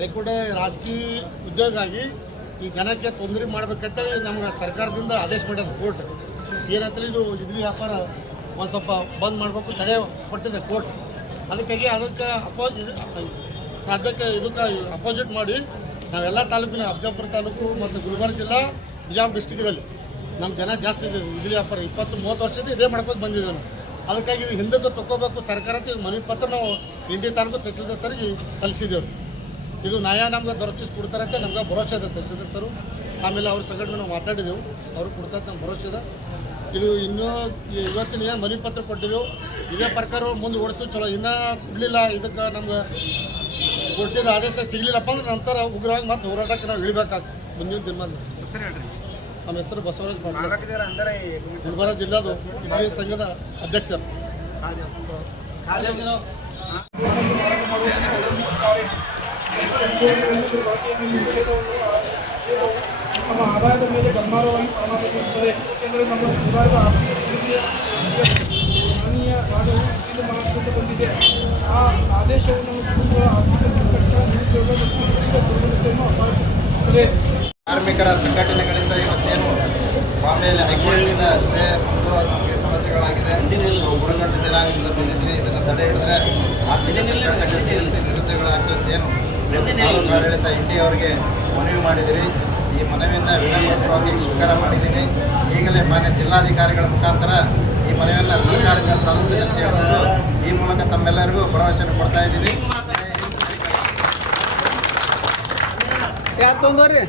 High court ರಾಜಕೀಯ ಉದ್ಯೋಗ ಆಗಿ ಈ ಜನಕ್ಕೆ ತೊಂದರೆ ಮಾಡ್ಬೇಕಂತೇಳಿ ನಮ್ಗೆ ಸರ್ಕಾರದಿಂದ ಆದೇಶ ಮಾಡ್ಯದ ಕೋರ್ಟ್. ಏನಂತೇಳಿ ಇದು ಇಡ್ಲಿ ವ್ಯಾಪಾರ ಒಂದು ಸ್ವಲ್ಪ ಬಂದ್ ಮಾಡಬೇಕು ತಡೆ ಕೊಟ್ಟಿದೆ ಕೋರ್ಟ್. ಅದಕ್ಕಾಗಿ ಅದಕ್ಕೆ ಇದಕ್ಕೆ ಅಪೋಸಿಟ್ ಮಾಡಿ ನಾವೆಲ್ಲ ತಾಲೂಕಿನ ಅಫಜಲ್ಪುರ ತಾಲೂಕು ಮತ್ತು ಗುಲ್ಬರ್ಗ ಜಿಲ್ಲಾ ಬಿಜಾಪುರ ಡಿಸ್ಟಿಕ್ದಲ್ಲಿ ನಮ್ಮ ಜನ ಜಾಸ್ತಿ ಇದೆ. ಇಡ್ಲಿ ವ್ಯಾಪಾರ 20-30 ವರ್ಷದ ಇದೇ ಮಾಡ್ಕೊಂಡು ಬಂದಿದ್ದೇವೆ ನಾವು. ಅದಕ್ಕಾಗಿ ಇದು ಹಿಂದಕ್ಕೆ ತಗೋಬೇಕು ಸರ್ಕಾರ ಅಂತ ಮನವಿ ಪತ್ರ ನಾವು ಇಂಡಿ ತಾಲೂಕು ತಹಸೀಲ್ದಾರ್ರಿಗೆ ಸಲ್ಲಿಸಿದ್ದೇವೆ. ಇದು ನ್ಯಾಯ ನಮ್ಗೆ ದೊರಕಿಸ್ಕೊಡ್ತಾರೆ ಅಂತ ನಮ್ಗೆ ಭರೋಸೆ ಇದೆ ತಹಸೀಲ್ದಾರರು. ಆಮೇಲೆ ಅವ್ರ ಸಂಘಟನೆ ನಾವು ಮಾತಾಡಿದೆವು, ಅವರು ಕೊಡ್ತಾರೆ ನಮ್ಗೆ ಭರೋಸೆ ಇದೆ. ಇದು ಇನ್ನೂ ಇವತ್ತಿನ ಏನು ಮನವಿ ಪತ್ರ ಕೊಟ್ಟಿದ್ದೆವು ಇದೇ ಪ್ರಕಾರ ಮುಂದೆ ಓಡಿಸು ಚಲೋ. ಇನ್ನೂ ಕೊಡಲಿಲ್ಲ, ಇದಕ್ಕೆ ನಮ್ಗೆ ಕೊಟ್ಟಿದ್ದ ಆದೇಶ ಸಿಗಲಿಲ್ಲಪ್ಪ ಅಂದ್ರೆ ನಂತರ ಉಗ್ರವಾಗಿ ಮತ್ತೆ ಹೋರಾಟಕ್ಕೆ ನಾವು ಇಳಿಬೇಕಾಗ್ತದೆ ಮುಂದಿನ ದಿನಮಾನ. ನಮ್ಮ ಹೆಸರು ಬಸವರಾಜ್ ಪಾಟೀಲ್, ಗುಲ್ಬರ್ಗ ಜಿಲ್ಲಾದು ಇಡ್ಲಿ ಸಂಘದ ಅಧ್ಯಕ್ಷರು. ನಮ್ಮ ಆದಾಯದ ಮೇಲೆ ಗಮನಾರ್ಹವಾಗಿ ಪರಿಣಾಮ ಬೀರುತ್ತದೆ. ಏಕೆಂದರೆ ನಮ್ಮ ಸರ್ಕಾರದ ಮಾನೀಯ ನಾಡು ವಕೀಲ ಮಹಾಸಂಘ ಬಂದಿದೆ. ಆ ಆದೇಶವನ್ನು ಕುಟುಂಬಗಳ ಆರ್ಥಿಕ ಸಂಕಷ್ಟ, ನಿರುದ್ಯೋಗ ಮತ್ತು ಆರ್ಥಿಕ ದುರ್ಬಲತೆಯನ್ನು ಅಪಾಯಗೊಳಿಸುತ್ತದೆ. ಕಾರ್ಮಿಕರ ಸಂಘಟನೆಗಳಿಂದ ಇವತ್ತೇನು ಬಾಂಬೆಯಲ್ಲಿ ಹೈಕೋರ್ಟ್ನಿಂದ ಅಷ್ಟೇ ಒಂದು ನಮಗೆ ಸಮಸ್ಯೆಗಳಾಗಿದೆ. ಬುಡಕಟ್ಟು ಜನಾಂಗದಿಂದ ಬಂದಿದ್ವಿ. ಇದನ್ನು ತಡೆ ಹಿಡಿದ್ರೆ ಆರ್ಥಿಕ ಸಂಕಟಕ್ಕೆ ಸಿಲುಕಿ ನಿರುದ್ಯೋಗಗಳಾಗ್ತಂತೇನು ತಾಲೂಕು ಆಡಳಿತ ಇಂಡಿ ಅವರಿಗೆ ಮನವಿ ಮಾಡಿದಿರಿ. ಈ ಮನವಿಯನ್ನು ವಿನಮ್ರವಾಗಿ ಸ್ವೀಕಾರ ಮಾಡಿದ್ದೀನಿ. ಈಗಲೇ ಮಾನ್ಯ ಜಿಲ್ಲಾಧಿಕಾರಿಗಳ ಮುಖಾಂತರ ಈ ಮನವಿಯನ್ನು ಸರ್ಕಾರಕ್ಕೆ ಸಲ್ಲಿಸ್ತೀನಿ ಅಂತ ಹೇಳ್ಬಿಟ್ಟು ಈ ಮೂಲಕ ತಮ್ಮೆಲ್ಲರಿಗೂ ಭರವಸೆಯನ್ನು ಕೊಡ್ತಾ ಇದ್ದೀನಿ. ಯಾಕೆ ತೊಂದರೆ